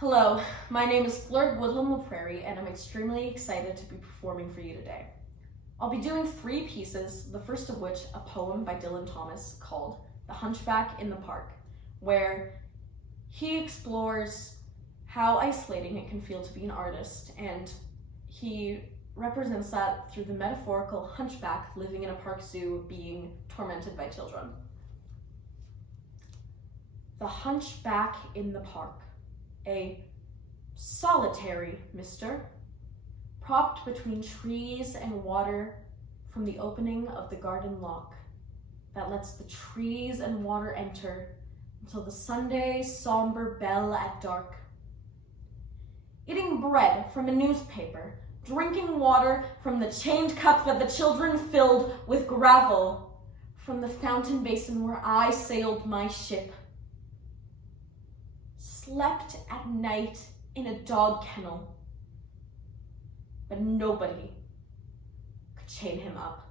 Hello, my name is Fleur Guidolin-LaPrairie, and I'm extremely excited to be performing for you today. I'll be doing 3 pieces, the first of which a poem by Dylan Thomas called The Hunchback in the Park, where he explores how isolating it can feel to be an artist, and he represents that through the metaphorical hunchback living in a park zoo being tormented by children. The hunchback in the park. A solitary mister, propped between trees and water from the opening of the garden lock that lets the trees and water enter until the Sunday somber bell at dark. Eating bread from a newspaper, drinking water from the chained cup that the children filled with gravel from the fountain basin where I sailed my ship. Slept at night in a dog kennel, but nobody could chain him up.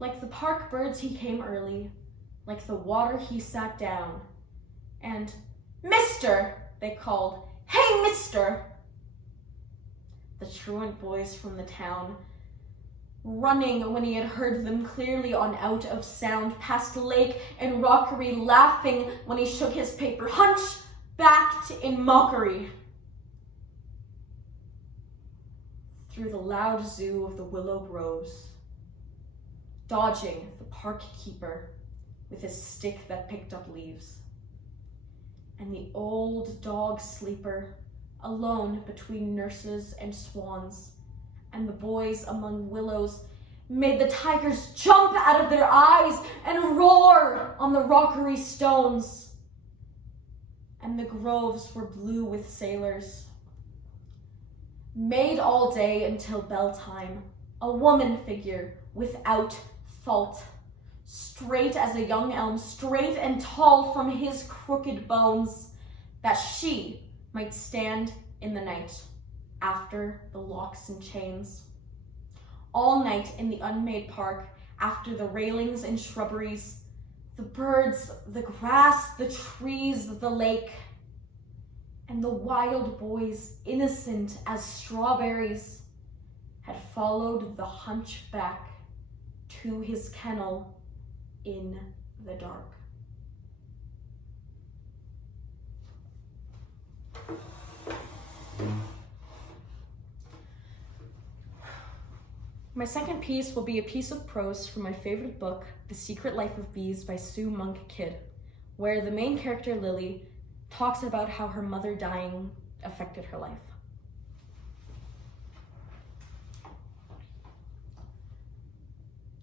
Like the park birds, he came early, like the water, he sat down, and "Mister," they called, "Hey, mister!" The truant boys from the town, running when he had heard them clearly on out of sound, past lake and rockery, laughing when he shook his paper, hunchbacked in mockery. Through the loud zoo of the willow groves, dodging the park keeper with his stick that picked up leaves, and the old dog sleeper, alone between nurses and swans, and the boys among willows made the tigers jump out of their eyes and roar on the rockery stones. And the groves were blue with sailors. Made all day until bell time, a woman figure without fault, straight as a young elm, straight and tall from his crooked bones, that she might stand in the night after the locks and chains. All night in the unmade park, after the railings and shrubberies, the birds, the grass, the trees, the lake, and the wild boys, innocent as strawberries, had followed the hunchback to his kennel in the dark. My second piece will be a piece of prose from my favorite book, The Secret Life of Bees by Sue Monk Kidd, where the main character, Lily, talks about how her mother dying affected her life.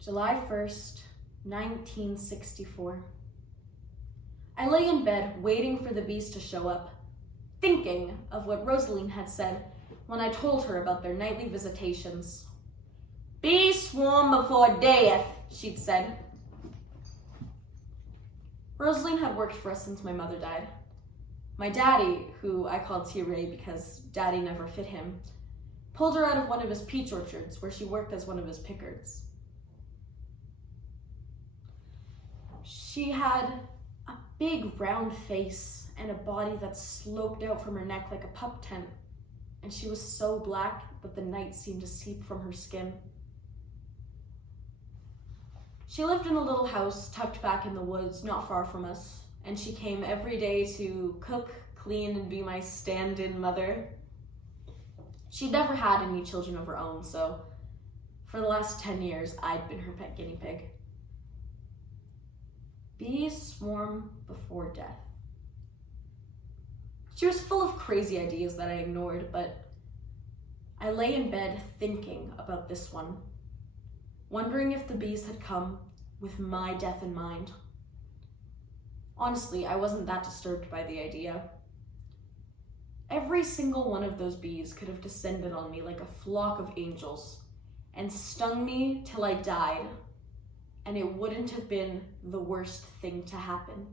July 1st, 1964. I lay in bed waiting for the bees to show up, thinking of what Rosaline had said when I told her about their nightly visitations. "Bees swarm before death," she'd said. Rosaline had worked for us since my mother died. My daddy, who I called Tia Ray because daddy never fit him, pulled her out of one of his peach orchards where she worked as one of his pickers. She had a big round face and a body that sloped out from her neck like a pup tent, and she was so black that the night seemed to seep from her skin. She lived in a little house tucked back in the woods not far from us, and she came every day to cook, clean, and be my stand-in mother. She'd never had any children of her own, so for the last 10 years, I'd been her pet guinea pig. Bees swarm before death. She was full of crazy ideas that I ignored, but I lay in bed thinking about this one, wondering if the bees had come with my death in mind. Honestly, I wasn't that disturbed by the idea. Every single one of those bees could have descended on me like a flock of angels and stung me till I died, and it wouldn't have been the worst thing to happen.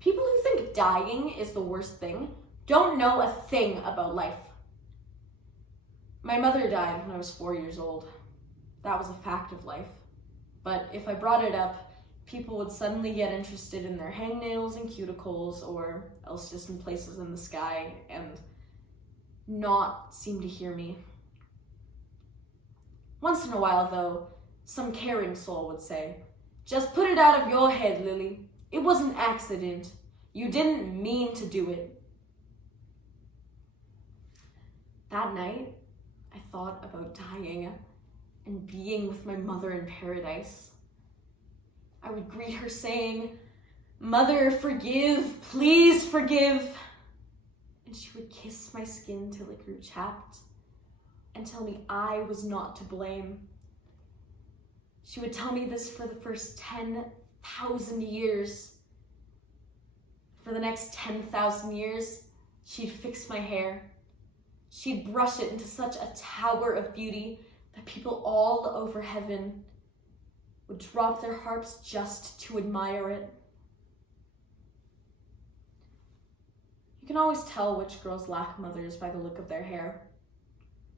People who think dying is the worst thing don't know a thing about life. My mother died when I was 4 years old. That was a fact of life. But if I brought it up, people would suddenly get interested in their hangnails and cuticles, or else just in places in the sky, and not seem to hear me. Once in a while, though, some caring soul would say, "Just put it out of your head, Lily. It was an accident. You didn't mean to do it." That night, I thought about dying and being with my mother in paradise. I would greet her saying, "Mother, forgive, please forgive." And she would kiss my skin till it grew chapped and tell me I was not to blame. She would tell me this for the first 10,000 years. For the next 10,000 years, she'd fix my hair. She'd brush it into such a tower of beauty that people all over heaven would drop their harps just to admire it. You can always tell which girls lack mothers by the look of their hair.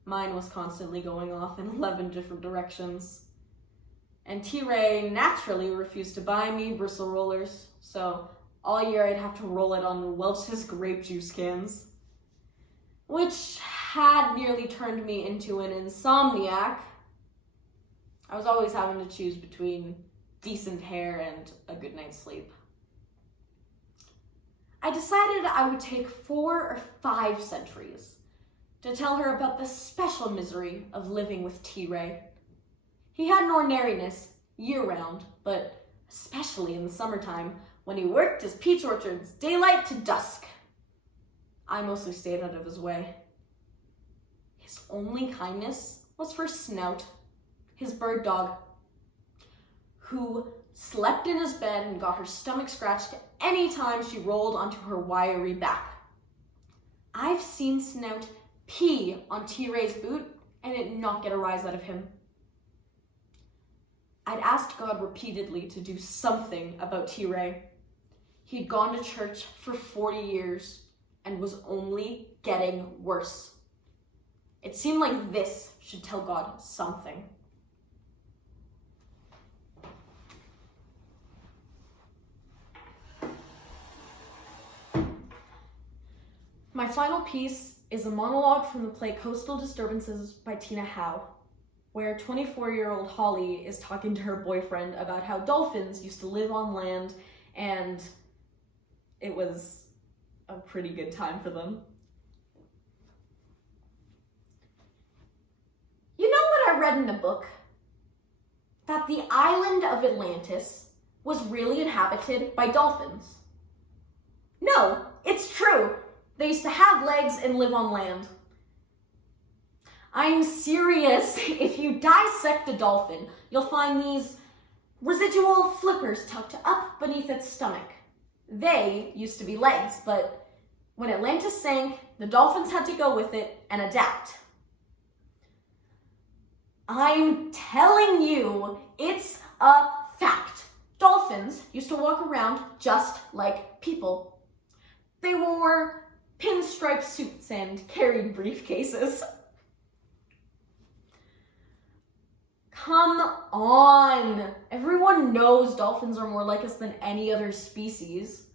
Mine was constantly going off in 11 different directions. And T-Ray naturally refused to buy me bristle rollers, so all year I'd have to roll it on Welch's grape juice cans, which had nearly turned me into an insomniac. I was always having to choose between decent hair and a good night's sleep. I decided I would take 4 or 5 centuries to tell her about the special misery of living with T-Ray. He had an ordinariness year-round, but especially in the summertime when he worked his peach orchards daylight to dusk. I mostly stayed out of his way. His only kindness was for Snout, his bird dog, who slept in his bed and got her stomach scratched any time she rolled onto her wiry back. I've seen Snout pee on T-Ray's boot and it not get a rise out of him. I'd asked God repeatedly to do something about T-Ray. He'd gone to church for 40 years and was only getting worse. It seemed like this should tell God something. My final piece is a monologue from the play Coastal Disturbances by Tina Howe, where 24-year-old Holly is talking to her boyfriend about how dolphins used to live on land and it was a pretty good time for them. You know what I read in a book? That the island of Atlantis was really inhabited by dolphins. No, it's true. They used to have legs and live on land. I'm serious. If you dissect a dolphin, you'll find these residual flippers tucked up beneath its stomach. They used to be legs, but when Atlantis sank, the dolphins had to go with it and adapt. I'm telling you, it's a fact. Dolphins used to walk around just like people. They wore pinstripe suits and carried briefcases. Come on! Everyone knows dolphins are more like us than any other species.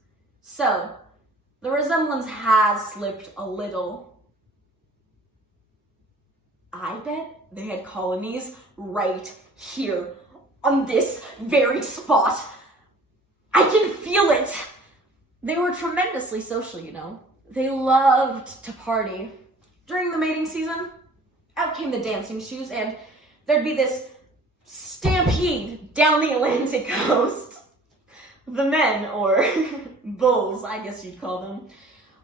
So, the resemblance has slipped a little. I bet they had colonies right here, on this very spot. I can feel it! They were tremendously social, you know. They loved to party. During the mating season, out came the dancing shoes, and there'd be this stampede down the Atlantic coast. The men, or bulls, I guess you'd call them,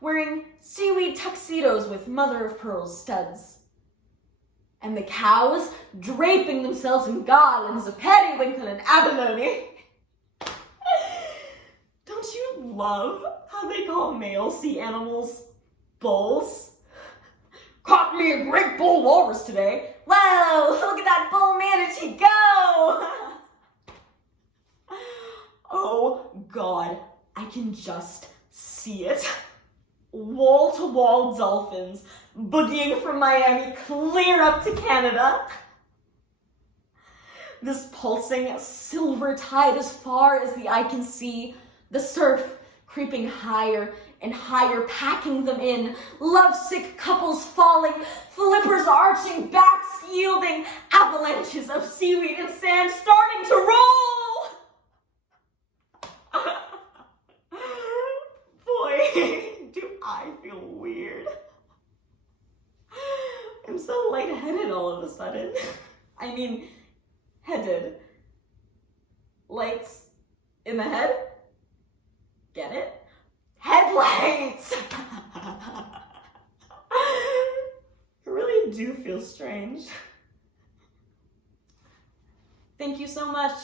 wearing seaweed tuxedos with mother-of-pearl studs. And the cows draping themselves in garlands of periwinkle and abalone. Don't you love how they call male sea animals bulls? Caught me a great bull walrus today. Whoa, look at that bull manatee go! Oh God, I can just see it. Wall-to-wall dolphins boogieing from Miami clear up to Canada. This pulsing silver tide as far as the eye can see. The surf creeping higher and higher, packing them in. Lovesick couples falling, flippers arching, backs yielding, avalanches of seaweed and sand starting to roll. Boy, do I feel weird. I'm so lightheaded all of a sudden. I mean, headed. Lights in the head? Get it? Headlights! I really do feel strange. Thank you so much.